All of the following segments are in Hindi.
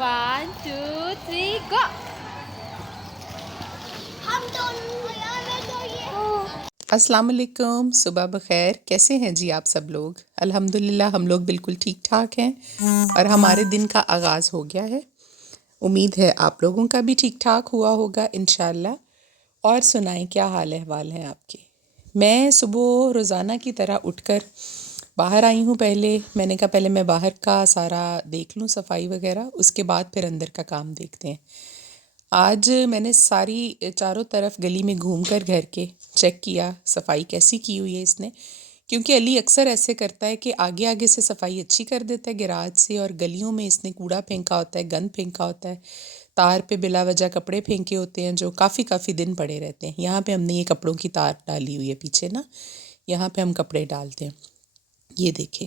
1 2 3 गो। हम दोनों यार मैं तो ये अस्सलाम वालेकुम, सुबह बखैर। कैसे हैं जी आप सब लोग? अल्हम्दुलिल्लाह हम लोग बिल्कुल ठीक ठाक हैं और हमारे दिन का आगाज़ हो गया है। उम्मीद है आप लोगों का भी ठीक ठाक हुआ होगा इंशाल्लाह। और सुनाएं, क्या हाल अहवाल हैं आपके? मैं सुबह रोज़ाना की तरह उठकर बाहर आई हूँ। पहले मैंने कहा पहले मैं बाहर का सारा देख लूँ, सफाई वगैरह, उसके बाद फिर अंदर का काम देखते हैं। आज मैंने सारी चारों तरफ गली में घूमकर घर के चेक किया सफाई कैसी की हुई है इसने, क्योंकि अली अक्सर ऐसे करता है कि आगे आगे से सफाई अच्छी कर देता है गैराज से, और गलियों में इसने कूड़ा फेंका होता है, गंद फेंका होता है, तार पे बिला वजह कपड़े फेंके होते हैं जो काफ़ी दिन पड़े रहते हैं। यहाँ पे हमने ये कपड़ों की तार डाली हुई है पीछे ना, यहाँ पे हम कपड़े डालते हैं, ये देखें।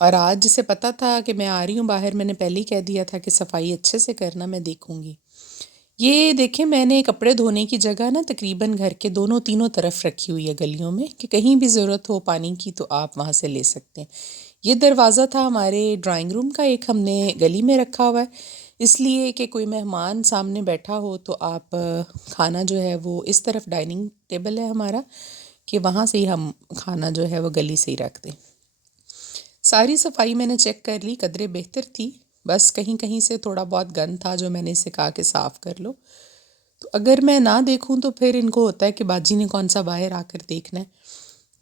और आज जिसे पता था कि मैं आ रही हूँ बाहर, मैंने पहले ही कह दिया था कि सफाई अच्छे से करना, मैं देखूँगी। ये देखें, मैंने कपड़े धोने की जगह ना तकरीबन घर के दोनों तीनों तरफ रखी हुई है गलियों में, कि कहीं भी ज़रूरत हो पानी की तो आप वहाँ से ले सकते हैं। ये दरवाज़ा था हमारे ड्राइंग रूम का, एक हमने गली में रखा हुआ है, इसलिए कि कोई मेहमान सामने बैठा हो तो आप खाना जो है वो इस तरफ डाइनिंग टेबल है हमारा, कि वहाँ से ही हम खाना जो है वो गली से ही रख दें। सारी सफाई मैंने चेक कर ली, कदरे बेहतर थी, बस कहीं कहीं से थोड़ा बहुत गंद था जो मैंने इसे कहा कि साफ़ कर लो। तो अगर मैं ना देखूं तो फिर इनको होता है कि बाजी ने कौन सा बाहर आकर देखना है,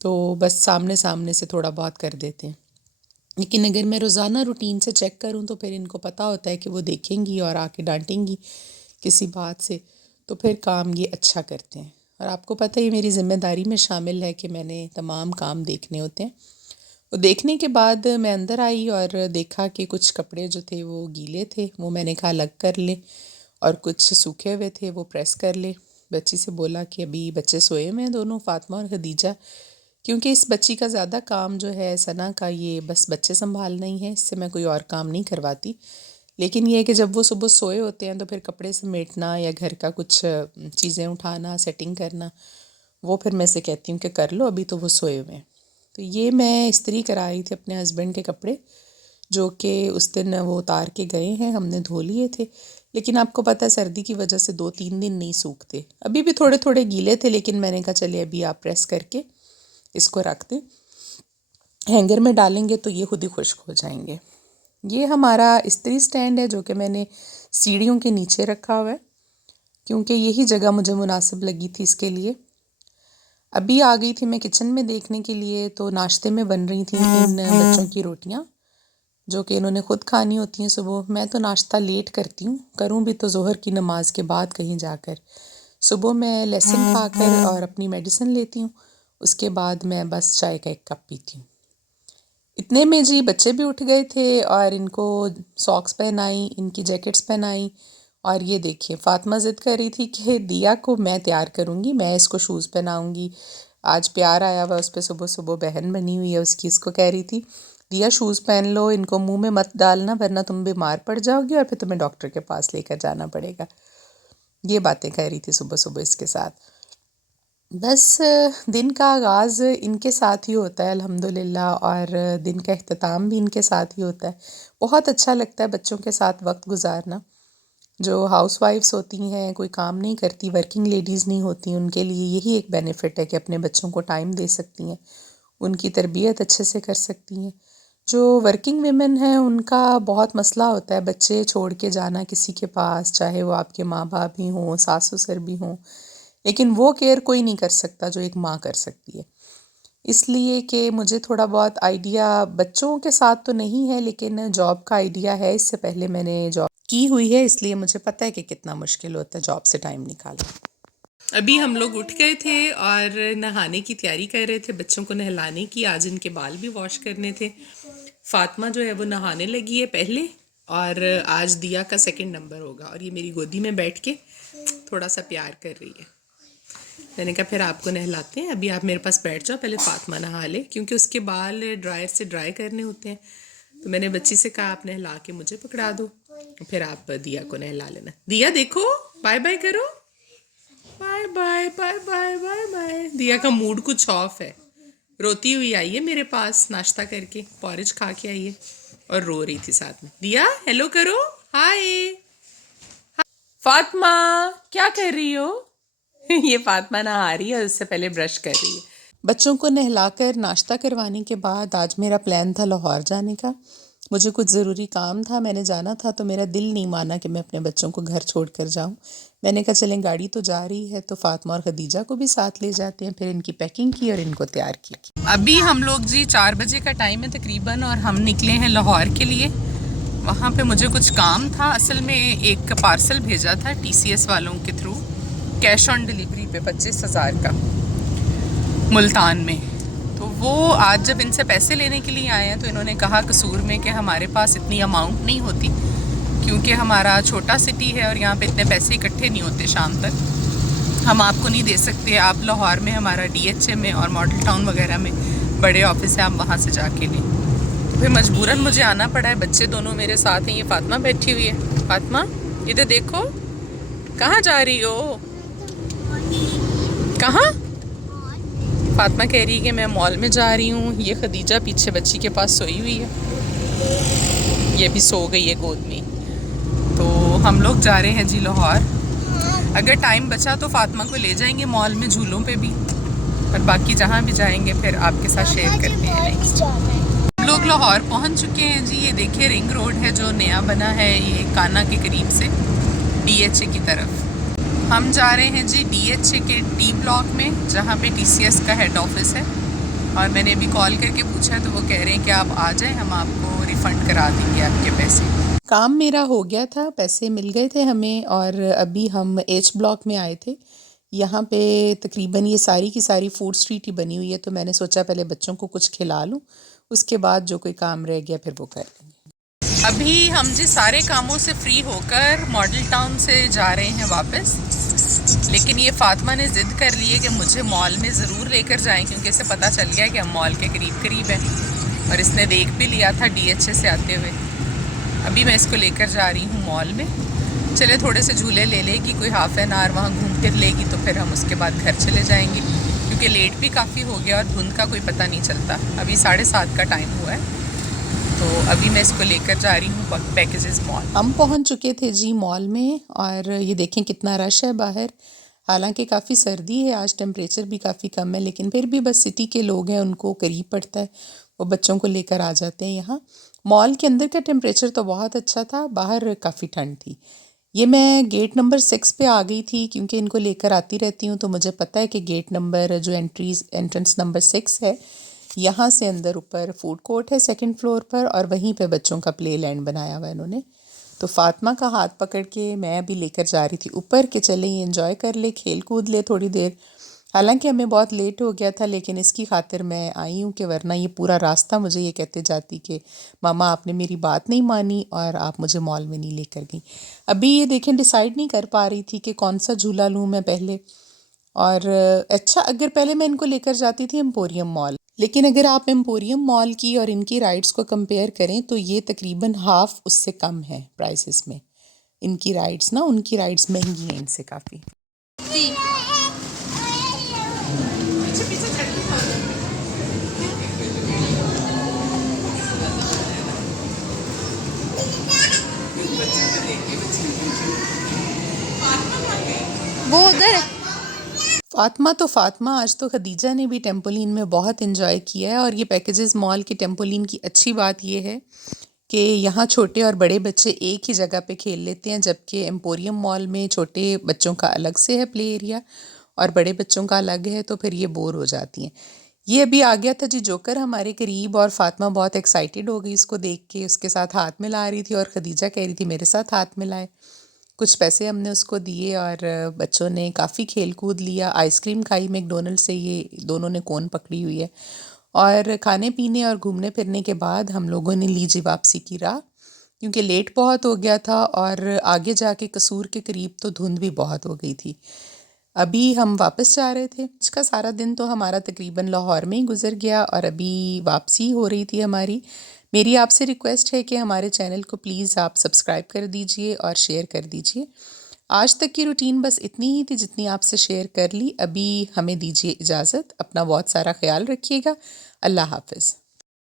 तो बस सामने सामने से थोड़ा बहुत कर देते हैं। लेकिन अगर मैं रोज़ाना रूटीन से चेक करूं तो फिर इनको पता होता है कि वो देखेंगी और आके डांटेंगी किसी बात से, तो फिर काम ये अच्छा करते हैं। और आपको पता ही मेरी ज़िम्मेदारी में शामिल है कि मैंने तमाम काम देखने होते हैं। वो देखने के बाद मैं अंदर आई और देखा कि कुछ कपड़े जो थे वो गीले थे, वो मैंने कहा अलग कर ले, और कुछ सूखे हुए थे वो प्रेस कर ले। बच्ची से बोला कि अभी बच्चे सोए हुए हैं दोनों, फ़ातिमा और खदीजा, क्योंकि इस बच्ची का ज़्यादा काम जो है सना का, ये बस बच्चे संभालना ही है, इससे मैं कोई और काम नहीं करवाती। लेकिन ये है कि जब वो सुबह सोए होते हैं तो फिर कपड़े समेटना या घर का कुछ चीज़ें उठाना, सेटिंग करना, वो फिर मैं से कहती हूँ कि कर लो, अभी तो वो सोए हुए हैं। तो ये मैं इस्त्री करा रही थी अपने हस्बैंड के कपड़े, जो कि उस दिन वो उतार के गए हैं, हमने धो लिए थे। लेकिन आपको पता है सर्दी की वजह से 2-3 दिन नहीं सूखते, अभी भी थोड़े थोड़े गीले थे, लेकिन मैंने कहा चलिए अभी आप प्रेस करके इसको रख दें, हैंगर में डालेंगे तो ये खुद ही खुश्क हो जाएंगे। ये हमारा इस्त्री स्टैंड है जो कि मैंने सीढ़ियों के नीचे रखा हुआ है, क्योंकि यही जगह मुझे मुनासिब लगी थी इसके लिए। अभी आ गई थी मैं किचन में देखने के लिए, तो नाश्ते में बन रही थी इन बच्चों की रोटियां, जो कि इन्होंने ख़ुद खानी होती हैं सुबह। मैं तो नाश्ता लेट करती हूँ, करूँ भी तो ज़ोहर की नमाज के बाद कहीं जाकर। सुबह मैं लहसुन खाकर और अपनी मेडिसिन लेती हूँ, उसके बाद मैं बस चाय का एक कप पीती हूँ। इतने में जी बच्चे भी उठ गए थे और इनको सॉक्स पहनाई, इनकी जैकेट्स पहनाई। और ये देखिए, फ़ातिमा ज़िद कर रही थी कि दिया को मैं तैयार करूँगी, मैं इसको शूज़ पहनाऊँगी। आज प्यार आया हुआ उस पर, सुबह सुबह बहन बनी हुई है उसकी, इसको कह रही थी दिया शूज़ पहन लो, इनको मुंह में मत डालना वरना तुम बीमार पड़ जाओगी और फिर तुम्हें डॉक्टर के पास लेकर जाना पड़ेगा। ये बातें कह रही थी सुबह सुबह इसके साथ। बस दिन का आगाज़ इनके साथ ही होता है अल्हम्दुलिल्लाह, और दिन का अख्ताम भी इनके साथ ही होता है। बहुत अच्छा लगता है बच्चों के साथ वक्त गुजारना। जो हाउसवाइफ्स होती हैं, कोई काम नहीं करती, वर्किंग लेडीज़ नहीं होती, उनके लिए यही एक बेनिफिट है कि अपने बच्चों को टाइम दे सकती हैं, उनकी तरबियत अच्छे से कर सकती हैं। जो वर्किंग विमेन हैं उनका बहुत मसला होता है बच्चे छोड़ के जाना किसी के पास, चाहे वो आपके माँ बाप ही हों, सास ससुर भी हों, लेकिन वो केयर कोई नहीं कर सकता जो एक माँ कर सकती है। इसलिए कि मुझे थोड़ा बहुत आइडिया बच्चों के साथ तो नहीं है, लेकिन जॉब का आइडिया है, इससे पहले मैंने जॉब की हुई है, इसलिए मुझे पता है कि कितना मुश्किल होता है जॉब से टाइम निकालना। अभी हम लोग उठ गए थे और नहाने की तैयारी कर रहे थे, बच्चों को नहलाने की, आज इनके बाल भी वॉश करने थे। फ़ातिमा जो है वो नहाने लगी है पहले, और आज दिया का सेकंड नंबर होगा, और ये मेरी गोदी में बैठ के थोड़ा सा प्यार कर रही है। मैंने कहा फिर आपको नहलाते हैं, अभी आप मेरे पास बैठ जाओ, पहले फ़ातिमा नहा ले, क्योंकि उसके बाल ड्रायर से ड्राई करने होते हैं। तो मैंने बच्ची से कहा आप नहला के मुझे पकड़ा दो, फिर आप दिया को नहला लेना। दिया देखो, बाय बाय करो, bye bye bye bye bye bye. Diya का मूड कुछ ऑफ है, रोती हुई आई है मेरे पास नाश्ता करके, पॉरेज खा के आई है और रो रही थी साथ में। दिया हेलो करो, हाय फातिमा, क्या कर रही हो? ये फातिमा नहा रही है और उससे पहले ब्रश कर रही है। बच्चों को नहलाकर नाश्ता करवाने के बाद आज मेरा प्लान था लाहौर जाने का। मुझे कुछ ज़रूरी काम था, मैंने जाना था, तो मेरा दिल नहीं माना कि मैं अपने बच्चों को घर छोड़ कर जाऊँ। मैंने कहा चलें, गाड़ी तो जा रही है तो फातिमा और खदीजा को भी साथ ले जाते हैं। फिर इनकी पैकिंग की और इनको तैयार किया। अभी हम लोग जी 4 बजे का टाइम है तकरीबन और हम निकले हैं लाहौर के लिए। वहाँ पे मुझे कुछ काम था, असल में एक पार्सल भेजा था TCS वालों के थ्रू, कैश ऑन डिलीवरी पे 25,000 का मुल्तान में। तो वो आज जब इनसे पैसे लेने के लिए आए हैं तो इन्होंने कहा कसूर में कि हमारे पास इतनी अमाउंट नहीं होती क्योंकि हमारा छोटा सिटी है और यहाँ पे इतने पैसे इकट्ठे नहीं होते शाम तक, हम आपको नहीं दे सकते। आप लाहौर में हमारा DHA में और मॉडल टाउन वगैरह में बड़े ऑफिस है, आप वहाँ से जाके लें। तो फिर मजबूरन मुझे आना पड़ा है। बच्चे दोनों मेरे साथ हैं। ये फातिमा बैठी हुई है। फातिमा इधर देखो, कहाँ जा रही हो? कहाँ? फातिमा कह रही है कि मैं मॉल में जा रही हूँ। ये खदीजा पीछे बच्ची के पास सोई हुई है, ये भी सो गई है गोद में। तो हम लोग जा रहे हैं जी लाहौर। अगर टाइम बचा तो फातिमा को ले जाएंगे मॉल में, झूलों पे भी, और बाकी जहाँ भी जाएंगे फिर आपके साथ शेयर करते हैं। हम लोग लाहौर पहुँच चुके हैं जी। ये देखिए रिंग रोड है जो नया बना है, ये काना के करीब से DHA की तरफ। हम जा रहे हैं जी DHA के D ब्लॉक में, जहाँ पे TCS का हेड ऑफिस है। और मैंने अभी कॉल करके पूछा तो वो कह रहे हैं कि आप आ जाएं, हम आपको रिफ़ंड करा देंगे आपके पैसे। काम मेरा हो गया था, पैसे मिल गए थे हमें, और अभी हम H ब्लॉक में आए थे। यहाँ पे तकरीबन ये सारी की सारी फूड स्ट्रीट ही बनी हुई है, तो मैंने सोचा पहले बच्चों को कुछ खिला लूँ, उसके बाद जो कोई काम रह गया फिर वो कर लेंगे। अभी हम जी सारे कामों से फ्री होकर मॉडल टाउन से जा रहे हैं वापस। लेकिन ये फातिमा ने ज़िद कर ली है कि मुझे मॉल में ज़रूर लेकर जाएं, क्योंकि इसे पता चल गया कि हम मॉल के करीब हैं और इसने देख भी लिया था DHA से आते हुए। अभी मैं इसको लेकर जा रही हूँ मॉल में। चले थोड़े से झूले ले लेगी, कोई हाफ़ एन आवर वहाँ घूम फिर लेगी, तो फिर हम उसके बाद घर चले जाएंगे, क्योंकि लेट भी काफ़ी हो गया और धुंध का कोई पता नहीं चलता। अभी 7:30 का टाइम हुआ है, तो अभी मैं इसको लेकर जा रही हूँ पैकेजेस मॉल। हम पहुँच चुके थे जी मॉल में, और ये देखें कितना रश है बाहर। हालांकि काफ़ी सर्दी है आज, टेम्परेचर भी काफ़ी कम है, लेकिन फिर भी बस सिटी के लोग हैं, उनको करीब पड़ता है, वो बच्चों को लेकर आ जाते हैं यहाँ। मॉल के अंदर का टेम्परेचर तो बहुत अच्छा था, बाहर काफ़ी ठंड थी। ये मैं गेट नंबर 6 पे आ गई थी, क्योंकि इनको लेकर आती रहती हूँ तो मुझे पता है कि गेट नंबर जो एंट्रेंस नंबर 6 है, यहाँ से अंदर ऊपर फूड कोर्ट है 2nd फ्लोर पर, और वहीं पे बच्चों का प्ले लैंड बनाया हुआ है इन्होंने। तो फातिमा का हाथ पकड़ के मैं अभी लेकर जा रही थी ऊपर कि चले ये एंजॉय कर ले, खेल कूद ले थोड़ी देर। हालांकि हमें बहुत लेट हो गया था, लेकिन इसकी खातिर मैं आई हूँ कि वरना ये पूरा रास्ता मुझे ये कहते जाती कि मामा आपने मेरी बात नहीं मानी और आप मुझे मॉल में नहीं लेकर गई। अभी ये देखें डिसाइड नहीं कर पा रही थी कि कौन सा झूला लूँ मैं पहले। और अच्छा, अगर पहले मैं इनको लेकर जाती थी एम्पोरियम मॉल, लेकिन अगर आप एम्पोरियम मॉल की और इनकी राइड्स को कंपेयर करें तो ये तकरीबन हाफ उससे कम है प्राइसेस में। इनकी राइड्स ना, उनकी राइड्स महंगी हैं इनसे काफ़ी। वो उधर। फातिमा आज तो खदीजा ने भी टेम्पोलिन में बहुत इन्जॉय किया है। और ये पैकेजेस मॉल के टेम्पोलिन की अच्छी बात ये है कि यहाँ छोटे और बड़े बच्चे एक ही जगह पे खेल लेते हैं, जबकि एम्पोरियम मॉल में छोटे बच्चों का अलग से है प्ले एरिया और बड़े बच्चों का अलग है, तो फिर ये बोर हो जाती हैं। ये अभी आ गया था जी जोकर हमारे करीब, और फातिमा बहुत एक्साइटेड हो गई इसको देख के, उसके साथ हाथ मिला रही थी और खदीजा कह रही थी मेरे साथ हाथ मिलाए। कुछ पैसे हमने उसको दिए और बच्चों ने काफ़ी खेल कूद लिया, आइसक्रीम खाई मैकडोनल्ड से, ये दोनों ने कोन पकड़ी हुई है। और खाने पीने और घूमने फिरने के बाद हम लोगों ने ली जी वापसी की राह, क्योंकि लेट बहुत हो गया था और आगे जाके कसूर के करीब तो धुंध भी बहुत हो गई थी। अभी हम वापस जा रहे थे। आज का सारा दिन तो हमारा तकरीबन लाहौर में ही गुजर गया और अभी वापसी हो रही थी हमारी। मेरी आपसे रिक्वेस्ट है कि हमारे चैनल को प्लीज़ आप सब्सक्राइब कर दीजिए और शेयर कर दीजिए। आज तक की रूटीन बस इतनी ही थी जितनी आपसे शेयर कर ली। अभी हमें दीजिए इजाज़त। अपना बहुत सारा ख्याल रखिएगा। अल्लाह हाफ़िज़।